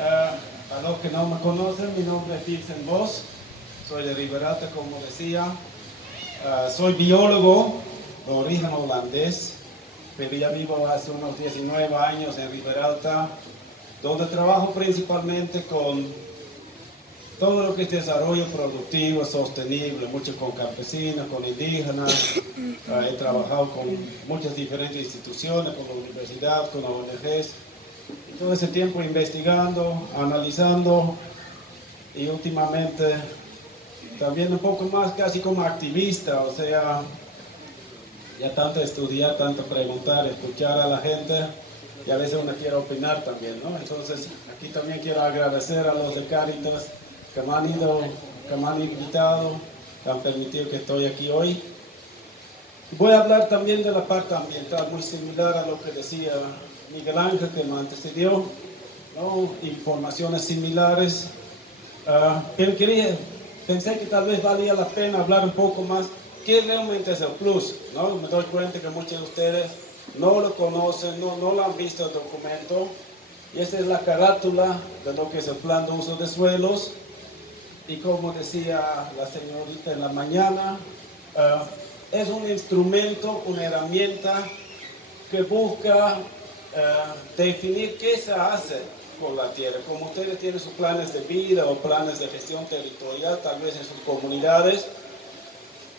A los que no me conocen, mi nombre es Vincent Vos, soy de Riberalta, como decía. Soy biólogo de origen holandés, pero ya vivo hace unos 19 años en Riberalta, donde trabajo principalmente con todo lo que es desarrollo productivo, sostenible, mucho con campesinos, con indígenas. He trabajado con muchas diferentes instituciones, con la universidad, con ONGs. Y todo ese tiempo investigando, analizando y últimamente también un poco más casi como activista, o sea, ya tanto estudiar, tanto preguntar, escuchar a la gente y a veces uno quiere opinar también, ¿no? Entonces aquí también quiero agradecer a los de Cáritas que me han invitado, que han permitido que estoy aquí hoy. Voy a hablar también de la parte ambiental, muy similar a lo que decía Miguel Ángel, que me antecedió, ¿no? Informaciones similares, pero pensé que tal vez valía la pena hablar un poco más qué realmente es el plus, ¿no? Me doy cuenta que muchos de ustedes no lo conocen, no lo han visto el documento, y esta es la carátula de lo que es el plan de uso de suelos, y como decía la señorita en la mañana, es un instrumento, una herramienta que busca definir qué se hace con la tierra. Como ustedes tienen sus planes de vida o planes de gestión territorial, tal vez en sus comunidades,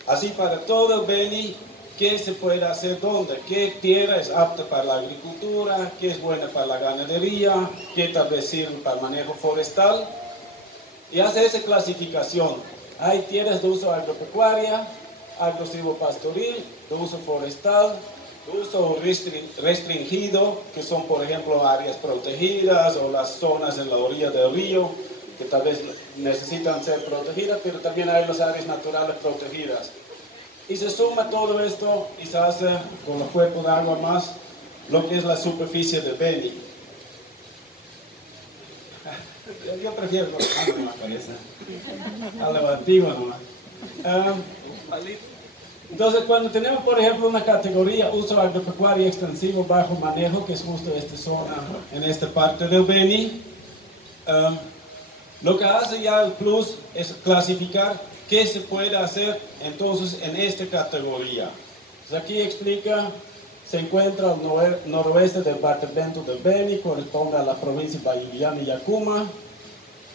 así para todo el Beni, qué se puede hacer dónde, qué tierra es apta para la agricultura, qué es buena para la ganadería, qué tal vez sirve para el manejo forestal, y hace esa clasificación. Hay tierras de uso agropecuaria, agro-silvopastoril, de uso forestal, de uso restringido, que son por ejemplo áreas protegidas o las zonas en la orilla del río, que tal vez necesitan ser protegidas, pero también hay las áreas naturales protegidas. Y se suma todo esto y se hace con los cuerpos de agua más lo que es la superficie de Beni. Yo prefiero con la cabeza, a la antigua nomás. Entonces, cuando tenemos, por ejemplo, una categoría uso agropecuario extensivo bajo manejo, que es justo esta zona, en esta parte del Beni, lo que hace ya el plus es clasificar qué se puede hacer entonces en esta categoría. Entonces, aquí explica, se encuentra al noroeste del departamento del Beni, corresponde a la provincia de Bayuriana y Yacuma,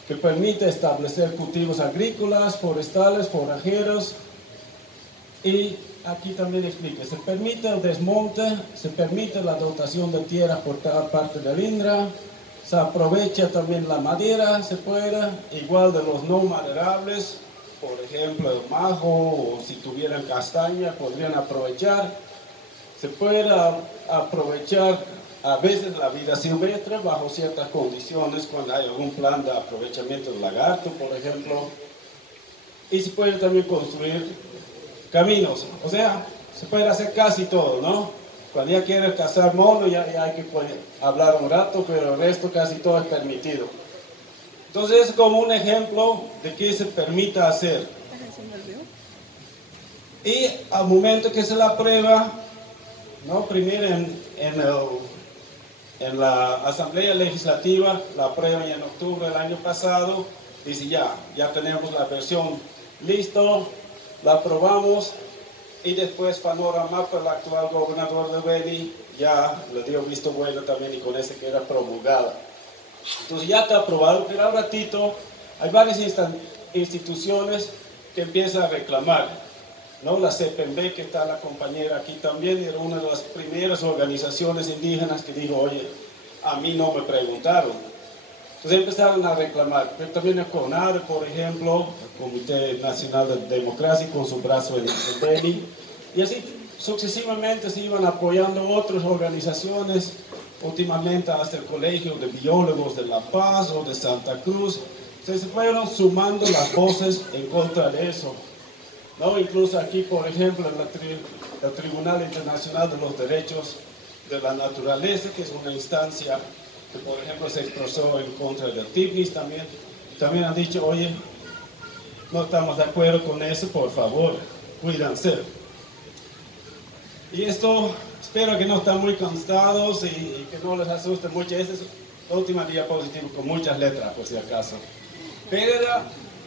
que permite establecer cultivos agrícolas, forestales, forrajeros. Y aquí también explica, se permite el desmonte, se permite la dotación de tierra por cada parte del INDRA, se aprovecha también la madera, se puede, igual de los no maderables, por ejemplo el majo, o si tuvieran castaña podrían aprovechar. Se puede aprovechar a veces la vida silvestre bajo ciertas condiciones, cuando hay algún plan de aprovechamiento del lagarto, por ejemplo. Y se puede también construir caminos, o sea, se puede hacer casi todo, ¿no? Cuando ya quieres cazar mono, ya hay que hablar un rato, pero el resto casi todo es permitido. Entonces es como un ejemplo de qué se permita hacer. Y al momento que se la aprueba, ¿no? Primero en la Asamblea Legislativa, la aprueban en octubre del año pasado, dice ya tenemos la versión listo, la aprobamos, y después Panorama, el actual gobernador de Beni, ya le dio visto bueno también y con ese queda promulgada. Entonces ya está aprobado, pero al ratito hay varias instituciones que empiezan a reclamar, ¿no? La CPMB, que está la compañera aquí también, era una de las primeras organizaciones indígenas que dijo, oye, a mí no me preguntaron. Entonces empezaron a reclamar, pero también el CONAR, por ejemplo, el Comité Nacional de Democracia con su brazo en Beni, y así sucesivamente se iban apoyando otras organizaciones, últimamente hasta el Colegio de Biólogos de La Paz o de Santa Cruz. Se fueron sumando las voces en contra de eso, ¿no? Incluso aquí, por ejemplo, el Tribunal Internacional de los Derechos de la Naturaleza, que es una instancia que, por ejemplo, se expresó en contra del TIPNIS también han dicho, oye, no estamos de acuerdo con eso, por favor, cuídense. Y esto, espero que no estén muy cansados y que no les asuste mucho. Esta es La última diapositiva con muchas letras, por si acaso. Pero era,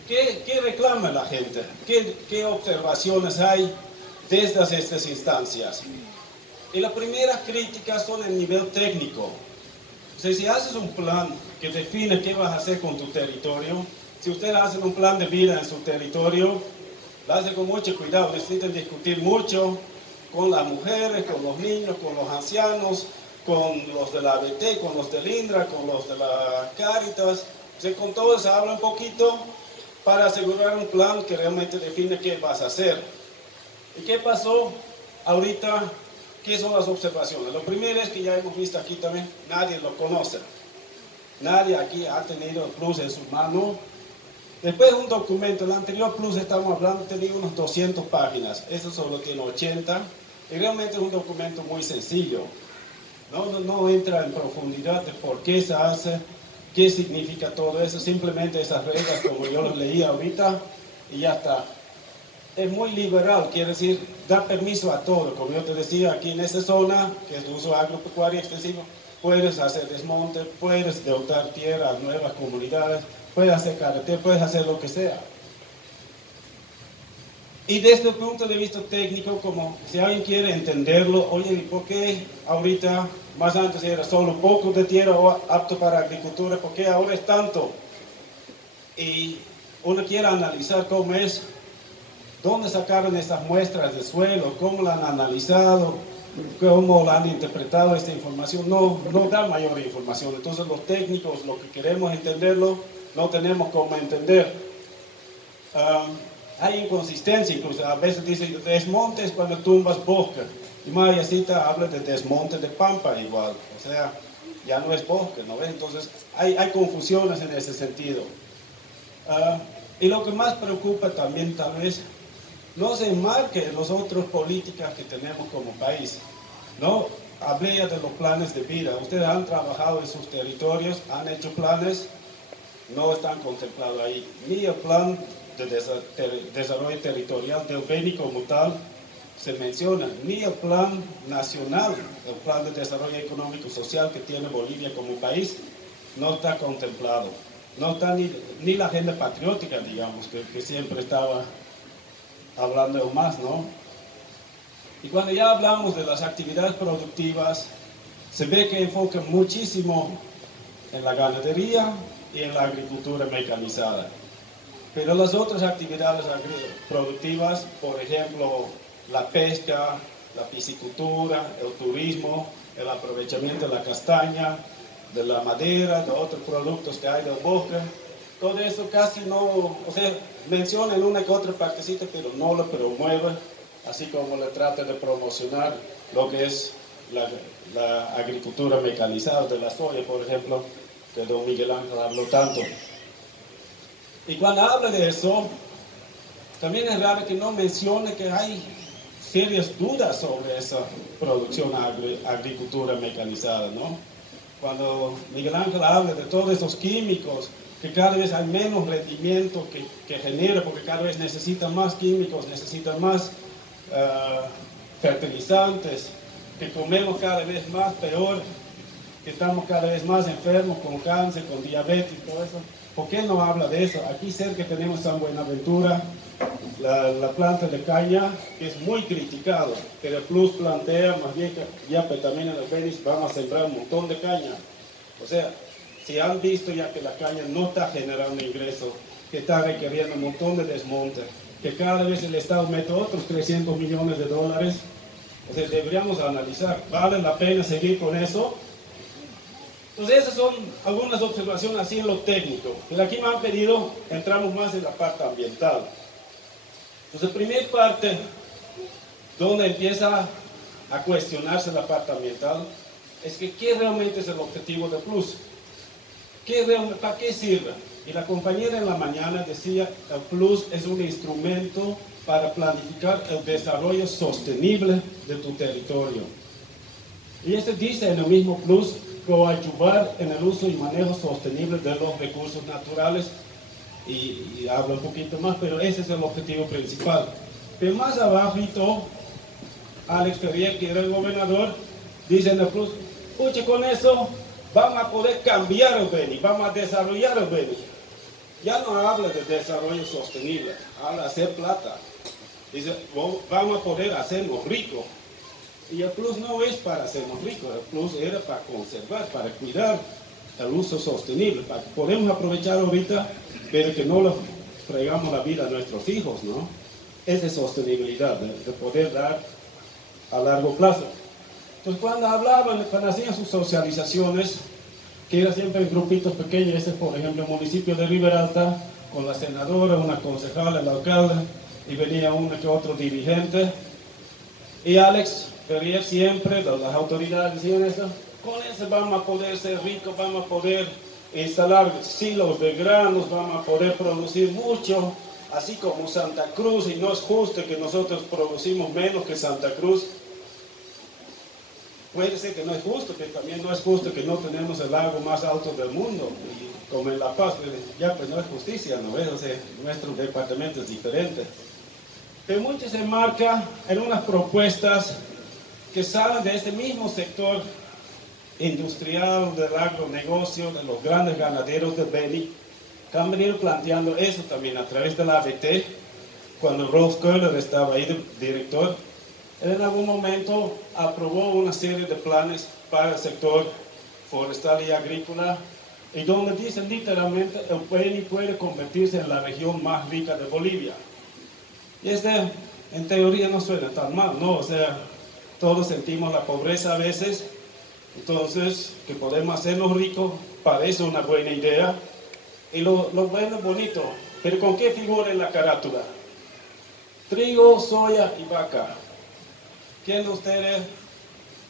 ¿qué reclama la gente? ¿Qué observaciones hay desde estas instancias? Y las primeras críticas son el nivel técnico. O sea, si haces un plan que define qué vas a hacer con tu territorio, si ustedes hacen un plan de vida en su territorio, lo hacen con mucho cuidado, necesitan discutir mucho con las mujeres, con los niños, con los ancianos, con los de la ABT, con los del INDRA, con los de la Cáritas. O sea, con todos se habla un poquito para asegurar un plan que realmente define qué vas a hacer. ¿Y qué pasó ahorita? ¿Qué son las observaciones? Lo primero es que ya hemos visto aquí también, nadie lo conoce. Nadie aquí ha tenido el plus en su mano. Después un documento, el anterior plus estamos hablando, tenía unos 200 páginas, eso solo tiene 80, y realmente es un documento muy sencillo. No entra en profundidad de por qué se hace, qué significa todo eso, simplemente esas reglas como yo las leí ahorita y ya está. Es muy liberal, quiere decir, da permiso a todo, como yo te decía, aquí en esta zona, que es de uso agropecuario extensivo, puedes hacer desmonte, puedes dotar tierra a nuevas comunidades, puedes hacer carretera, puedes hacer lo que sea. Y desde el punto de vista técnico, como si alguien quiere entenderlo, oye, ¿por qué ahorita, más antes era solo un poco de tierra apto para agricultura, por qué ahora es tanto? Y uno quiere analizar cómo es, dónde sacaron esas muestras de suelo, cómo la han analizado, cómo la han interpretado esta información, no da mayor información. Entonces los técnicos, lo que queremos entenderlo, no tenemos cómo entender. Hay inconsistencia, incluso a veces dice desmonte es cuando tumbas bosque, y Mayacita habla de desmonte de pampa igual, o sea, ya no es bosque, ¿no ves? Entonces hay confusiones en ese sentido. Y lo que más preocupa también tal vez, no se enmarque en las otras políticas que tenemos como país, ¿no? Hablé ya de los planes de vida, ustedes han trabajado en sus territorios, han hecho planes, no están contemplados ahí, ni el plan de desarrollo territorial del Beni como tal se menciona, ni el plan nacional, el plan de desarrollo económico y social que tiene Bolivia como país, no está contemplado. No está ni la agenda patriótica, digamos, que siempre estaba hablando más, ¿no? Y cuando ya hablamos de las actividades productivas, se ve que enfocan muchísimo en la ganadería y en la agricultura mecanizada. Pero las otras actividades productivas, por ejemplo, la pesca, la piscicultura, el turismo, el aprovechamiento de la castaña, de la madera, de otros productos que hay del bosque, todo eso casi no, o sea, menciona en una que otra partecita, pero no lo promueve, así como le trata de promocionar lo que es la agricultura mecanizada de la soya, por ejemplo, que don Miguel Ángel habló tanto. Y cuando habla de eso, también es raro que no mencione que hay serias dudas sobre esa producción agricultura mecanizada, ¿no? Cuando Miguel Ángel habla de todos esos químicos, que cada vez hay menos rendimiento que genera, porque cada vez necesitan más químicos, necesitan más fertilizantes, que comemos cada vez más peor, que estamos cada vez más enfermos con cáncer, con diabetes y todo eso. ¿Por qué no habla de eso? Aquí cerca tenemos San Buenaventura, la planta de caña, que es muy criticado, pero el Plus plantea más bien que ya también en el Beni vamos a sembrar un montón de caña. O sea, si han visto ya que la caña no está generando ingresos, que está requiriendo un montón de desmonte, que cada vez el Estado mete otros 300 millones de dólares, o sea, deberíamos analizar, ¿vale la pena seguir con eso? Entonces esas son algunas observaciones así en lo técnico. Pero aquí me han pedido, entramos más en la parte ambiental. Entonces la primera parte, donde empieza a cuestionarse la parte ambiental, es que ¿qué realmente es el objetivo de Plus? ¿Para qué sirve? Y la compañera en la mañana decía, el Plus es un instrumento para planificar el desarrollo sostenible de tu territorio. Y este dice en el mismo Plus, coadyuvar en el uso y manejo sostenible de los recursos naturales, y habla un poquito más, pero ese es el objetivo principal. Pero más abajito, Alex Ferrier, que era el gobernador, dice en el Plus, puche, con eso vamos a poder cambiar el Beni, vamos a desarrollar el Beni. Ya no habla de desarrollo sostenible, habla de hacer plata. Dice, vamos a poder hacernos ricos. Y el plus no es para hacernos ricos, el plus era para conservar, para cuidar el uso sostenible, para que podamos aprovechar ahorita, pero que no lo fregamos la vida a nuestros hijos, ¿no? Es de sostenibilidad, de poder dar a largo plazo. Entonces cuando hablaban, cuando hacían sus socializaciones, que era siempre en grupitos pequeños, ese por ejemplo el municipio de Riberalta, con la senadora, una concejala, el alcalde, y venía uno que otro dirigente, y Alex Ferrier siempre, las autoridades decían eso, con eso vamos a poder ser ricos, vamos a poder instalar silos de granos, vamos a poder producir mucho, así como Santa Cruz, y no es justo que nosotros producimos menos que Santa Cruz. Puede ser que no es justo, pero también no es justo que no tenemos el lago más alto del mundo, y como en La Paz, ya pues no es justicia, ¿no ves? O sea, nuestro departamento es diferente. Pero mucho se enmarca en unas propuestas que salen de este mismo sector industrial, del agronegocio, de los grandes ganaderos de Beni, que han venido planteando eso también a través de la ABT, cuando Rolf Köhler estaba ahí de director. Él en algún momento aprobó una serie de planes para el sector forestal y agrícola, y donde dicen literalmente el Beni puede convertirse en la región más rica de Bolivia. Y en teoría no suena tan mal, ¿no? O sea, todos sentimos la pobreza a veces, entonces que podemos hacernos ricos parece una buena idea, y lo bueno es bonito, pero ¿con qué figura en la carátula? Trigo, soya y vaca. ¿Quién de ustedes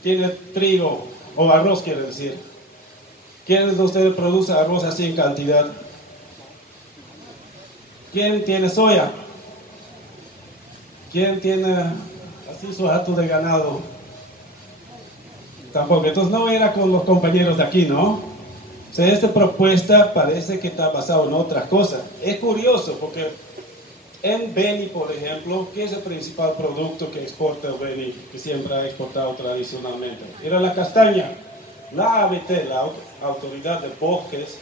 tiene trigo o arroz, quiere decir? ¿Quién de ustedes produce arroz así en cantidad? ¿Quién tiene soya? ¿Quién tiene así su hato de ganado? Tampoco. Entonces no era con los compañeros de aquí, ¿no? O sea, esta propuesta parece que está basada en otra cosa. Es curioso porque en Beni, por ejemplo, ¿qué es el principal producto que exporta el Beni, que siempre ha exportado tradicionalmente? Era la castaña. La ABT, la Autoridad de Bosques,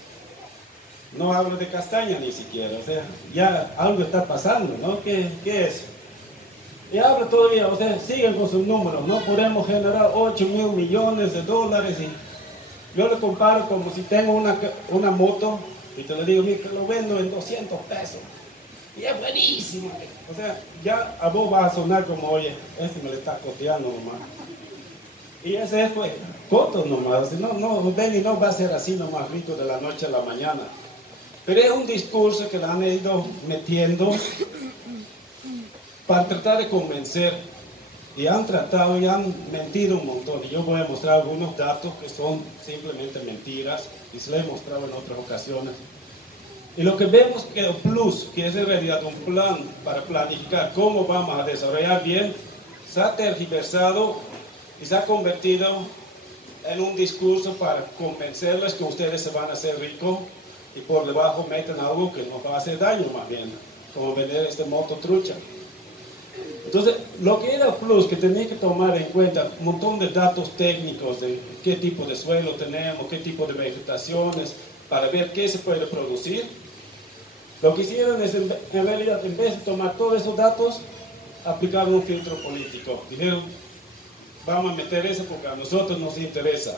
no habla de castaña ni siquiera. O sea, ya algo está pasando, ¿no? ¿Qué es? Y habla todavía, o sea, siguen con sus números, no podemos generar 8.000 millones de dólares. Y yo le comparo como si tengo una moto y te le digo, mira, que lo vendo en 200 pesos. Y es buenísimo. O sea, ya a vos va a sonar como, oye, este me le está coteando nomás. Y ese es pues, coto nomás. Beni no va a ser así nomás rico de la noche a la mañana. Pero es un discurso que le han ido metiendo para tratar de convencer, y han tratado y han mentido un montón, y yo voy a mostrar algunos datos que son simplemente mentiras, y se les he mostrado en otras ocasiones. Y lo que vemos que el plus, que es en realidad un plan para planificar cómo vamos a desarrollar bien, se ha tergiversado y se ha convertido en un discurso para convencerles que ustedes se van a hacer ricos, y por debajo meten algo que nos va a hacer daño más bien, como vender este moto trucha. Entonces, lo que era el plus, que tenía que tomar en cuenta un montón de datos técnicos de qué tipo de suelo tenemos, qué tipo de vegetaciones, para ver qué se puede producir. Lo que hicieron es, en realidad, en vez de tomar todos esos datos, aplicaron un filtro político. Dijeron, vamos a meter eso porque a nosotros nos interesa.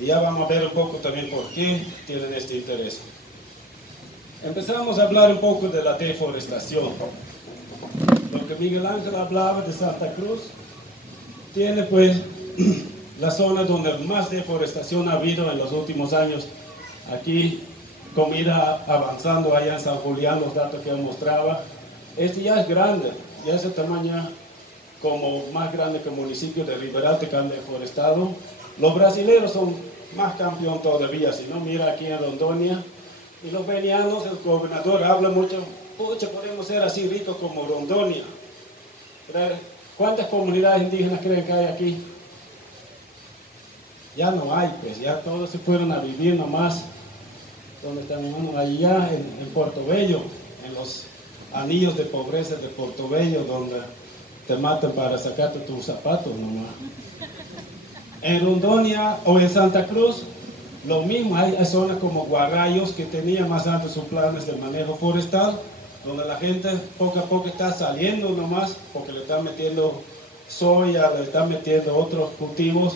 Y ya vamos a ver un poco también por qué tienen este interés. Empezamos a hablar un poco de la deforestación. Lo que Miguel Ángel hablaba de Santa Cruz, tiene pues la zona donde más deforestación ha habido en los últimos años. Aquí, comida avanzando allá en San Julián, los datos que él mostraba. Este ya es grande, ya es de tamaño como más grande que el municipio de Riberalta que han deforestado. Los brasileños son más campeón todavía, si no mira aquí en Rondônia. Y los benianos, el gobernador habla mucho, pucha, podemos ser así ricos como Rondônia. ¿Cuántas comunidades indígenas creen que hay aquí? Ya no hay, pues, ya todos se fueron a vivir nomás, donde estamos allá en Portobello, en los anillos de pobreza de Portobello, donde te matan para sacarte tus zapatos nomás. En Rondonia o en Santa Cruz, lo mismo, hay zonas como Guarrayos que tenían más antes sus planes de manejo forestal, donde la gente poco a poco está saliendo nomás porque le están metiendo soya, le están metiendo otros cultivos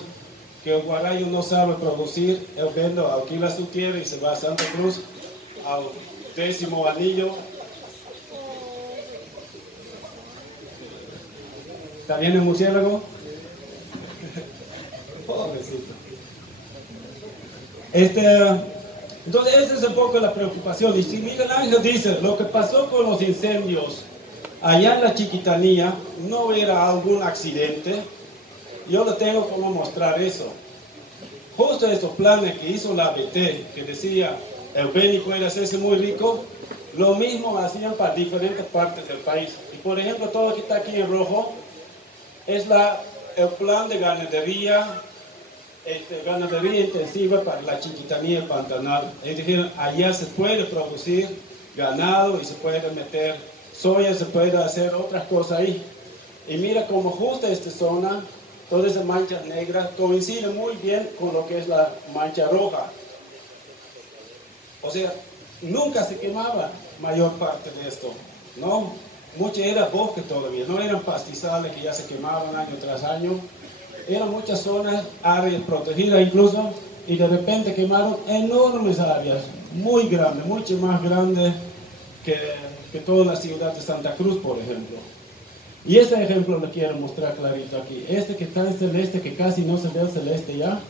que el Guarayo no sabe producir. Él vende, alquila su tierra y se va a Santa Cruz al 10º anillo. ¿Está bien el murciélago? Pobrecito. Entonces esa es un poco la preocupación. Y si Miguel Ángel dice, lo que pasó con los incendios allá en la Chiquitanía no era algún accidente, yo le tengo como mostrar eso. Justo estos planes que hizo la ABT, que decía, el Beni puede hacerse muy rico, lo mismo hacían para diferentes partes del país. Y por ejemplo, todo lo que está aquí en rojo es el plan de ganadería intensiva para la Chiquitanía y Pantanal. Es decir, allá se puede producir ganado y se puede meter soya, se puede hacer otras cosas ahí. Y mira cómo justo esta zona, toda esa mancha negra, coincide muy bien con lo que es la mancha roja. O sea, nunca se quemaba mayor parte de esto, ¿no? Mucho era bosque todavía, no eran pastizales que ya se quemaban año tras año. Eran muchas zonas, áreas protegidas incluso, y de repente quemaron enormes áreas, muy grandes, mucho más grandes que toda la ciudad de Santa Cruz, por ejemplo. Y ese ejemplo lo quiero mostrar clarito aquí. Este que está en celeste, que casi no se ve el celeste ya,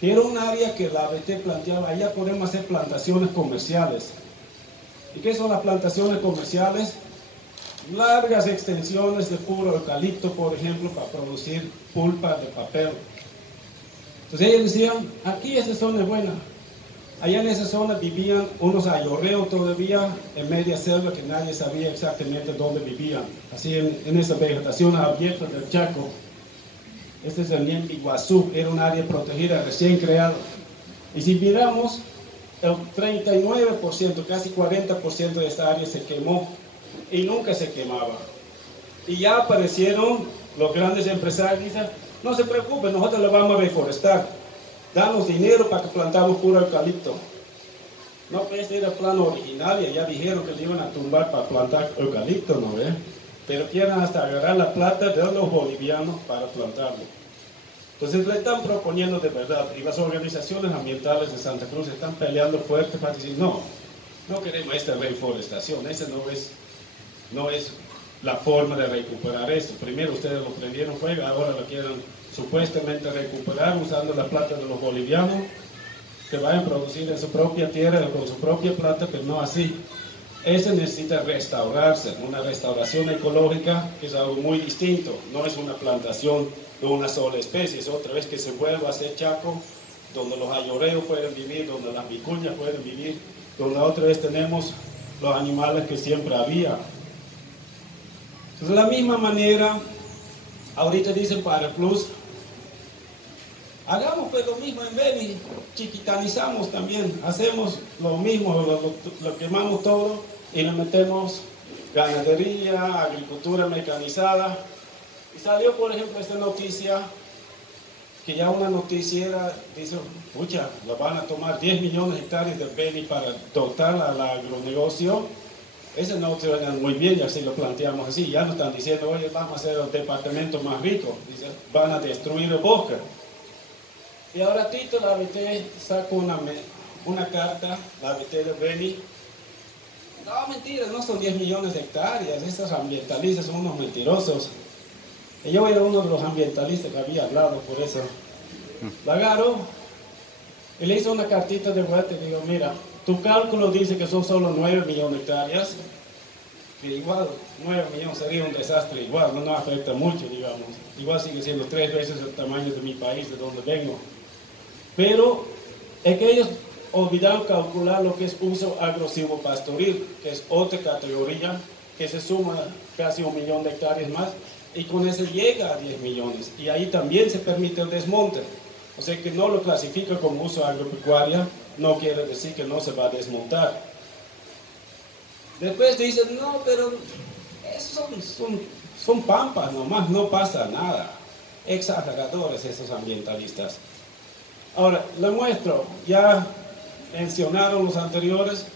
que era un área que la ABT planteaba, allá podemos hacer plantaciones comerciales. ¿Y qué son las plantaciones comerciales? Largas extensiones de puro eucalipto, por ejemplo, para producir pulpa de papel. Entonces ellos decían, aquí esa zona es buena. Allá en esa zona vivían unos ayorreos todavía en media selva que nadie sabía exactamente dónde vivían. Así en esa vegetación abierta del Chaco. Este es el Niembi Iguazú, era un área protegida recién creada. Y si miramos, el 39%, casi 40% de esta área se quemó y nunca se quemaba. Y ya aparecieron los grandes empresarios y dicen, no se preocupen, nosotros le vamos a reforestar. Danos dinero para que plantamos puro eucalipto. No, pues este era el plan original y ya dijeron que le iban a tumbar para plantar eucalipto, ¿no ve? Pero quieren hasta agarrar la plata de los bolivianos para plantarlo. Entonces le están proponiendo de verdad, y las organizaciones ambientales de Santa Cruz están peleando fuerte para decir, no queremos esta reforestación, esa no es la forma de recuperar eso. Primero ustedes lo prendieron fuego, ahora lo quieren supuestamente recuperar usando la plata de los bolivianos que vayan a producir en su propia tierra con su propia plata, pero no así. Ese necesita restaurarse, una restauración ecológica que es algo muy distinto, no es una plantación de una sola especie, es otra vez que se vuelva a hacer Chaco, donde los ayoreos pueden vivir, donde las vicuñas pueden vivir, donde otra vez tenemos los animales que siempre había. Entonces, de la misma manera, ahorita dicen para el Plus, hagamos pues lo mismo en Beni, chiquitanizamos también, hacemos lo mismo, lo quemamos todo y le metemos ganadería, agricultura mecanizada. Y salió, por ejemplo, esta noticia, que ya una noticiera dice, pucha, lo van a tomar 10 millones de hectáreas de Beni para dotar al agronegocio. Ese no se oigan muy bien, ya si lo planteamos así, ya nos están diciendo, oye, vamos a hacer el departamento más rico, dicen, van a destruir el bosque. Y ahora Tito, la ABT, sacó una carta, la ABT de Beni. No, mentira, no son 10 millones de hectáreas, estos ambientalistas son unos mentirosos. Y yo era uno de los ambientalistas que había hablado por eso. La agarró y le hizo una cartita de vuelta y digo, mira, tu cálculo dice que son solo 9 millones de hectáreas, que igual 9 millones sería un desastre igual, no nos afecta mucho, digamos. Igual sigue siendo 3 veces el tamaño de mi país, de donde vengo. Pero es que ellos olvidaron calcular lo que es uso agresivo pastoril, que es otra categoría que se suma casi 1 millón de hectáreas más, y con eso llega a 10 millones. Y ahí también se permite el desmonte. O sea que no lo clasifica como uso agropecuario, no quiere decir que no se va a desmontar. Después dicen, no, pero esos son pampas nomás, no pasa nada. exageradores esos ambientalistas. Ahora, les muestro, ya mencionaron los anteriores,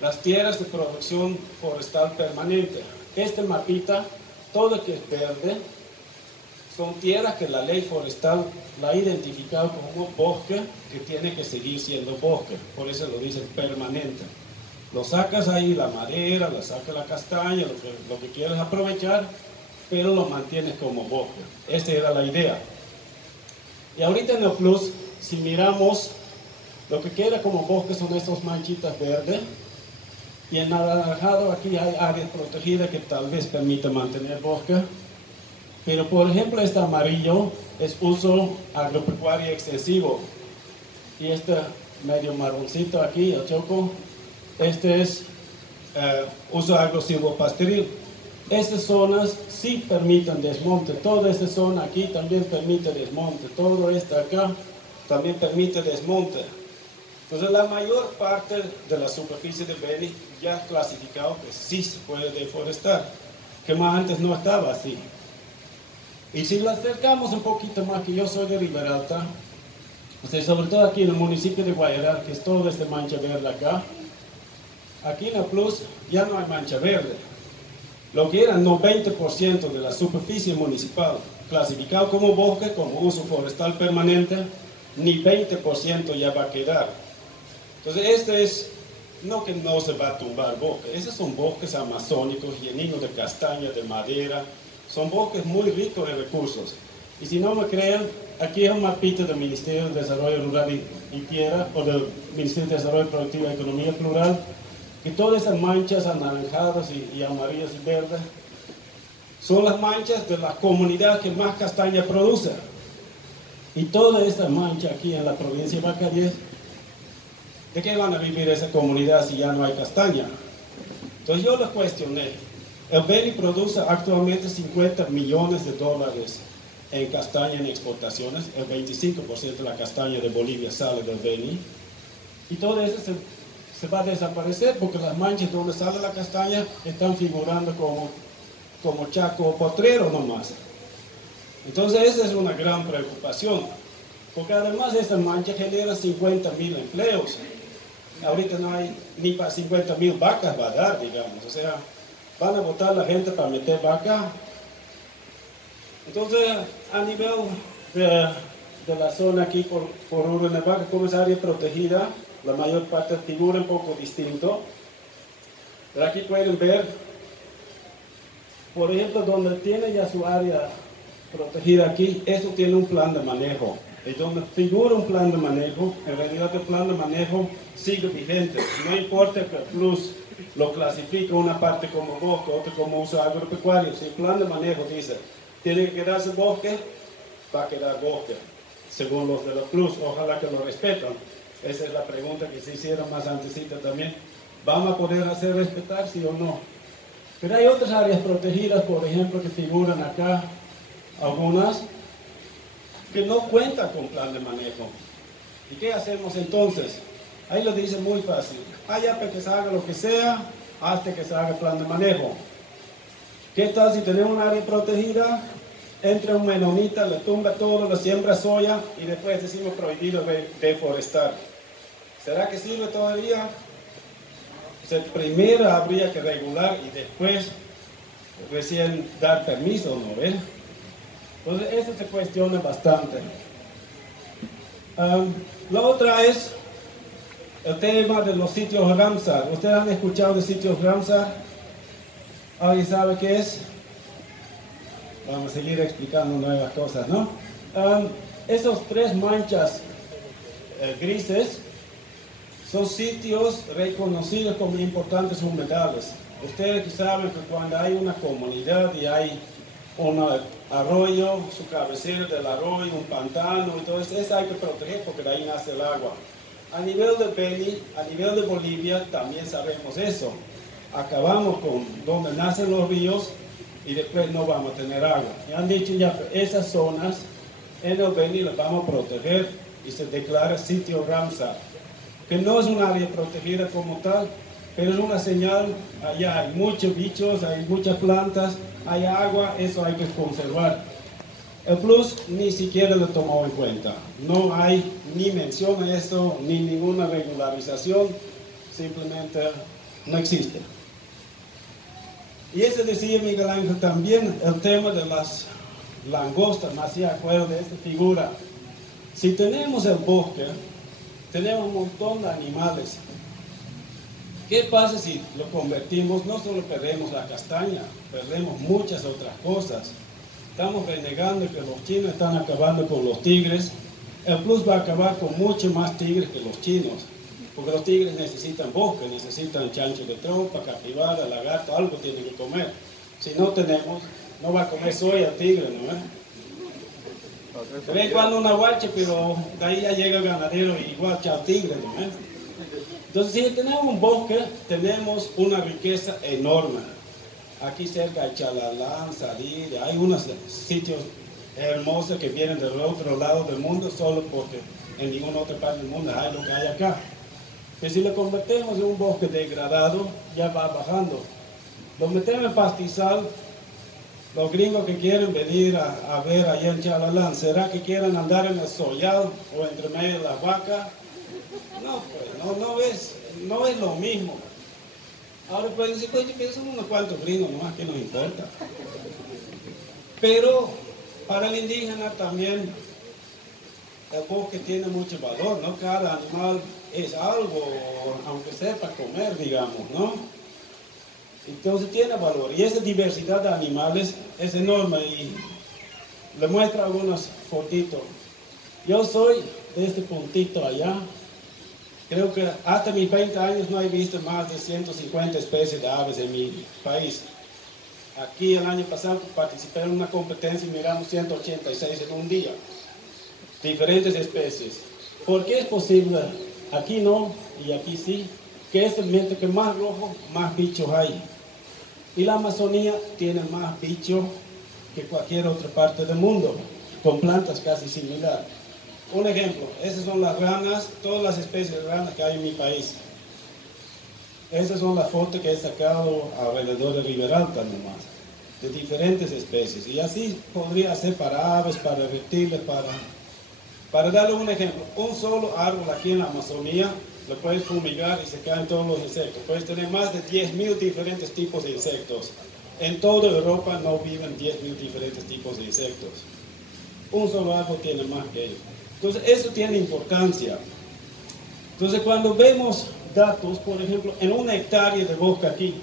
las tierras de producción forestal permanente. Este mapita, todo lo que es verde, son tierras que la ley forestal la ha identificado como bosque, que tiene que seguir siendo bosque, por eso lo dicen permanente. Lo sacas ahí, la madera, lo sacas la castaña, lo que quieres aprovechar, pero lo mantienes como bosque. Esta era la idea. Y ahorita en el plus, si miramos, lo que queda como bosque son estas manchitas verdes, y en anaranjado aquí hay áreas protegidas que tal vez permitan mantener bosque, pero por ejemplo este amarillo es uso agropecuario extensivo, y este medio marroncito aquí, el choco, este es uso agrosilvopastoril. Estas zonas sí permiten desmonte, toda esta zona aquí también permite desmonte, todo esto acá también permite desmonte. Entonces la mayor parte de la superficie de Beni ya clasificado que sí se puede deforestar, que más antes no estaba así. Y si lo acercamos un poquito más, que yo soy de Riberalta, o sea, sobre todo aquí en el municipio de Guayarar, que es toda esta mancha verde acá, aquí en el plus ya no hay mancha verde. Lo que era el 90% de la superficie municipal clasificado como bosque, como uso forestal permanente, ni 20% ya va a quedar. Entonces este es, no que no se va a tumbar bosque, esos son bosques amazónicos llenos de castañas, de madera, son bosques muy ricos en recursos. Y si no me creen, aquí es un mapita del Ministerio de Desarrollo Rural y Tierra, o del Ministerio de Desarrollo Productivo y Economía Plural, que todas esas manchas anaranjadas y amarillas y verdes son las manchas de la comunidad que más castaña produce. Y toda esta mancha aquí en la provincia de Bacarié, ¿de qué van a vivir esa comunidad si ya no hay castaña? Entonces yo les cuestioné. El Beni produce actualmente 50 millones de dólares en castaña en exportaciones. El 25% de la castaña de Bolivia sale del Beni. Y todo eso se va a desaparecer porque las manchas donde sale la castaña están figurando como chaco potrero nomás. Entonces esa es una gran preocupación, porque además esta mancha genera 50.000 empleos. Ahorita no hay ni para 50.000 vacas va a dar, digamos, o sea, van a votar la gente para meter vaca. Entonces a nivel de la zona aquí por Urunavaca, como es área protegida, la mayor parte figura un poco distinto. Pero aquí pueden ver, por ejemplo, donde tiene ya su área protegida aquí, eso tiene un plan de manejo. Y donde figura un plan de manejo, en realidad el plan de manejo sigue vigente. No importa que el plus lo clasifique una parte como bosque, otra como uso agropecuario. Si el plan de manejo dice, tiene que quedarse bosque, va a quedar bosque, según los de los plus. Ojalá que lo respetan. Esa es la pregunta que se hicieron más antesita también. ¿Vamos a poder hacer respetar, sí o no? Pero hay otras áreas protegidas, por ejemplo, que figuran acá, algunas, que no cuentan con plan de manejo. ¿Y qué hacemos entonces? Ahí lo dice muy fácil. Ya para que se haga lo que sea, hasta que se haga plan de manejo. ¿Qué tal si tenemos un área protegida? Entra un menonita, le tumba todo, le siembra soya y después decimos prohibido deforestar. ¿Será que sirve todavía? Primero habría que regular y después recién dar permiso, ¿no ve? Entonces eso se cuestiona bastante. La otra es el tema de los sitios Ramsar. ¿Ustedes han escuchado de sitios Ramsar? ¿Alguien sabe qué es? Vamos a seguir explicando nuevas cosas, ¿no? Esos tres manchas grises son sitios reconocidos como importantes humedales. Ustedes saben que cuando hay una comunidad y hay un arroyo, su cabecera del arroyo, un pantano, entonces eso hay que proteger porque de ahí nace el agua. A nivel de Beni, a nivel de Bolivia, también sabemos eso. Acabamos con donde nacen los ríos y después no vamos a tener agua. Y han dicho ya que esas zonas en el Beni las vamos a proteger y se declara sitio Ramsar, que no es un área protegida como tal, pero es una señal. Allá hay muchos bichos, hay muchas plantas, hay agua, eso hay que conservar. El Plus ni siquiera lo tomó en cuenta. No hay ni mención a esto, ni ninguna regularización, simplemente no existe. Y ese decía Miguel Ángel también, el tema de las langostas, me hacía acuerdo de esta figura. Si tenemos el bosque, tenemos un montón de animales. ¿Qué pasa si lo convertimos? No solo perdemos la castaña, perdemos muchas otras cosas. Estamos renegando que los chinos están acabando con los tigres. El Plus va a acabar con mucho más tigres que los chinos. Porque los tigres necesitan bosque, necesitan chancho de trompa, capibara, lagarto, algo tienen que comer. Si no tenemos, no va a comer soya el tigre, ¿no? De vez en cuando una guache, pero de ahí ya llega el ganadero y guacha al tigre, ¿no? Entonces, si tenemos un bosque, tenemos una riqueza enorme. Aquí cerca de Chalalán, Salir, hay unos sitios hermosos que vienen del otro lado del mundo solo porque en ninguna otra parte del mundo hay lo que hay acá. Pero si lo convertimos en un bosque degradado, ya va bajando. Lo metemos en pastizal, los gringos que quieren venir a ver allá en Chalalán, ¿será que quieren andar en el soyal o entre medio de las vacas? No, pues, no es lo mismo. Ahora pueden decir, oye, que son unos cuantos gringos, nomás que nos importa. Pero para el indígena también el bosque tiene mucho valor, ¿no? Cada animal es algo, aunque sea para comer, digamos, ¿no? Entonces tiene valor. Y esa diversidad de animales es enorme y le muestro algunas fotitos. Yo soy de este puntito allá. Creo que hasta mis 20 años no he visto más de 150 especies de aves en mi país. Aquí el año pasado participé en una competencia y miramos 186 en un día. Diferentes especies. ¿Por qué es posible? Aquí no y aquí sí. Que es el ambiente que más rojo, más bichos hay. Y la Amazonía tiene más bichos que cualquier otra parte del mundo, con plantas casi similares. Un ejemplo, esas son las ranas, todas las especies de ranas que hay en mi país. Esas son las fotos que he sacado alrededor de Riberalta nomás, de diferentes especies. Y así podría ser para aves, para reptiles, para darle un ejemplo. Un solo árbol aquí en la Amazonía lo puedes fumigar y se caen todos los insectos. Puedes tener más de 10.000 diferentes tipos de insectos. En toda Europa no viven 10.000 diferentes tipos de insectos. Un solo árbol tiene más que ellos. Entonces, eso tiene importancia. Entonces, cuando vemos datos, por ejemplo, en una hectárea de bosque aquí,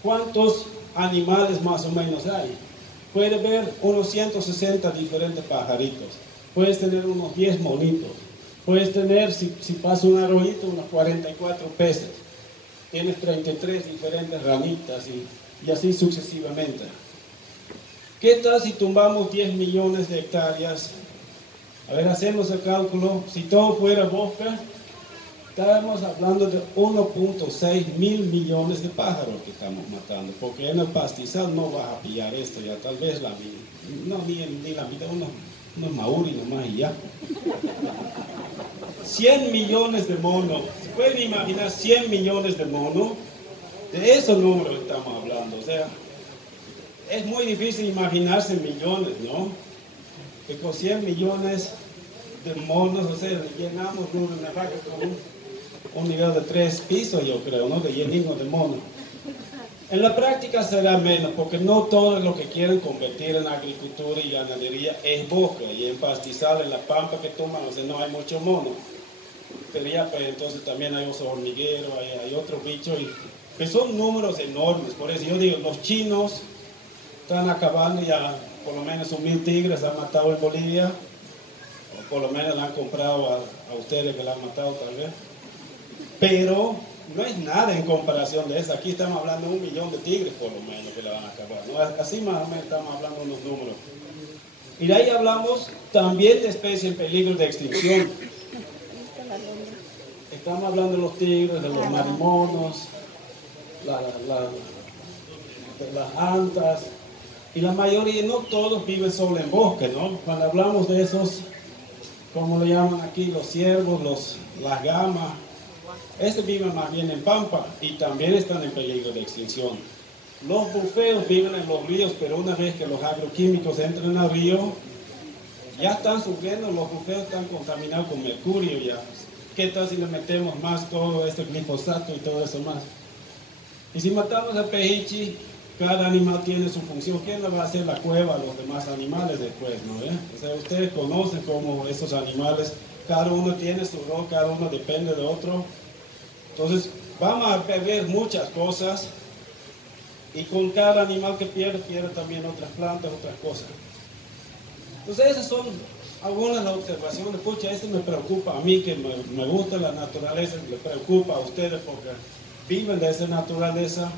¿cuántos animales más o menos hay? Puedes ver unos 160 diferentes pajaritos. Puedes tener unos 10 monitos. Puedes tener, si pasa un arroyito, unos 44 peces. Tienes 33 diferentes ranitas y así sucesivamente. ¿Qué tal si tumbamos 10 millones de hectáreas? A ver, hacemos el cálculo. Si todo fuera bosque, estábamos hablando de 1.6 mil millones de pájaros que estamos matando. Porque en el pastizal no vas a pillar esto ya. Tal vez ni la mitad, unos mauri nomás y ya. 100 millones de monos. ¿Se pueden imaginar 100 millones de monos? De esos números estamos hablando. O sea, es muy difícil imaginarse millones, ¿no? Que con 100 millones de monos, o sea, llenamos una vaca con un nivel de 3 pisos, yo creo, ¿no? De llenismo de monos. En la práctica será menos, porque no todo lo que quieren convertir en agricultura y ganadería es bosque, y en pastizal, en la pampa que toman, o sea, no hay mucho mono. Pero ya, pues, entonces también hay osos hormigueros, hay otros bichos, que son números enormes. Por eso yo digo, los chinos están acabando ya, por lo menos 1.000 tigres han matado en Bolivia, o por lo menos la han comprado a ustedes que la han matado tal vez. Pero no es nada en comparación de eso. Aquí estamos hablando de 1 millón de tigres por lo menos que la van a acabar, ¿no? Así más o menos estamos hablando de unos números. Y de ahí hablamos también de especies en peligro de extinción. Estamos hablando de los tigres, de los marimonos, de las antas. Y la mayoría, no todos viven solo en bosque, ¿no? Cuando hablamos de esos, como lo llaman aquí, los ciervos, las gamas, estos viven más bien en pampa y también están en peligro de extinción. Los bufeos viven en los ríos, pero una vez que los agroquímicos entran al río, ya están sufriendo, los bufeos están contaminados con mercurio ya. ¿Qué tal si le metemos más todo este glifosato y todo eso más? Y si matamos al pejichi, cada animal tiene su función. ¿Quién le va a hacer la cueva a los demás animales después, no? O sea, ustedes conocen cómo esos animales, cada uno tiene su rol, cada uno depende de otro. Entonces, vamos a perder muchas cosas. Y con cada animal que pierde, pierde también otras plantas, otras cosas. Entonces, esas son algunas observaciones. Pucha, eso me preocupa a mí, que me gusta la naturaleza, me preocupa a ustedes porque viven de esa naturaleza.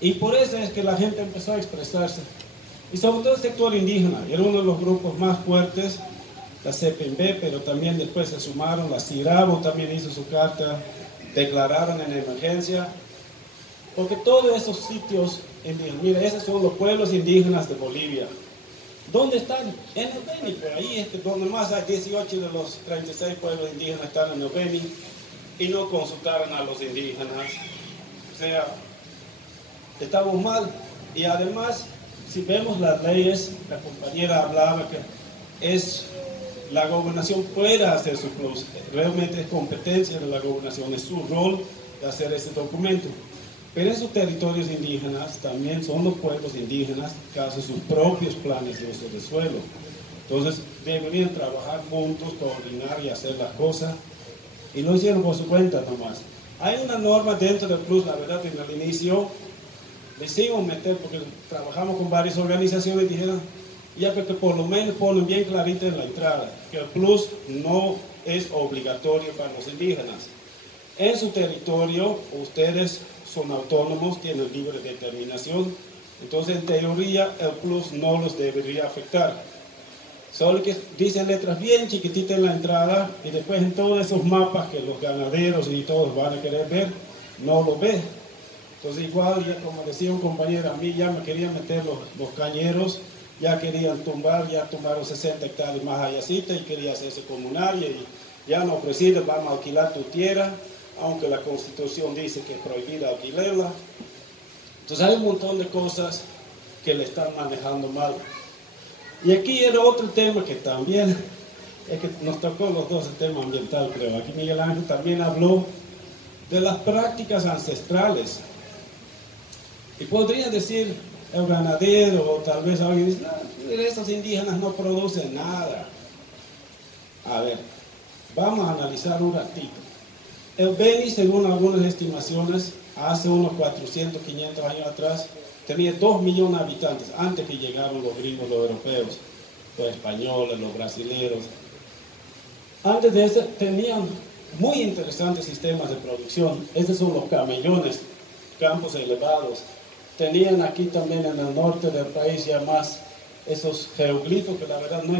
Y por eso es que la gente empezó a expresarse. Y sobre todo el sector indígena, era uno de los grupos más fuertes, la CPMB, pero también después se sumaron, la CIRABO también hizo su carta, declararon en emergencia. Porque todos esos sitios indígenas, mira, esos son los pueblos indígenas de Bolivia. ¿Dónde están? En el Beni, pero ahí es donde más hay 18 de los 36 pueblos indígenas están en el Beni y no consultaron a los indígenas. O sea, estamos mal. Y además, si vemos las leyes, la compañera hablaba que la gobernación puede hacer su plus, realmente es competencia de la gobernación, es su rol de hacer ese documento. Pero esos territorios indígenas también son los pueblos indígenas que hacen sus propios planes de uso de suelo. Entonces deberían trabajar juntos, coordinar y hacer las cosas. Y lo hicieron por su cuenta nomás. Hay una norma dentro del plus, la verdad, en el inicio decidimos meter, porque trabajamos con varias organizaciones y dijeron, ya que por lo menos ponen bien clarito en la entrada, que el plus no es obligatorio para los indígenas. En su territorio, ustedes son autónomos, tienen libre determinación, entonces en teoría el plus no los debería afectar. Solo que dicen letras bien chiquititas en la entrada y después en todos esos mapas que los ganaderos y todos van a querer ver, no lo ven. Entonces igual, ya como decía un compañero, a mí ya me querían meter los cañeros, ya querían tumbar, ya tumbaron 60 hectáreas más allácita y quería hacerse comunaria y ya han ofrecido, vamos a alquilar tu tierra, aunque la Constitución dice que es prohibida alquilarla. Entonces hay un montón de cosas que le están manejando mal. Y aquí era otro tema que también, es que nos tocó los dos el tema ambiental, creo. Aquí Miguel Ángel también habló de las prácticas ancestrales. Y podría decir el ganadero, o tal vez alguien dice, no, esos indígenas no producen nada. A ver, vamos a analizar un ratito. El Beni, según algunas estimaciones, hace unos 400, 500 años atrás, tenía 2 millones de habitantes, antes que llegaron los gringos, los europeos, los españoles, los brasileños. Antes de eso, tenían muy interesantes sistemas de producción. Estos son los camellones, campos elevados. Tenían aquí también en el norte del país ya más esos geoglifos que la verdad no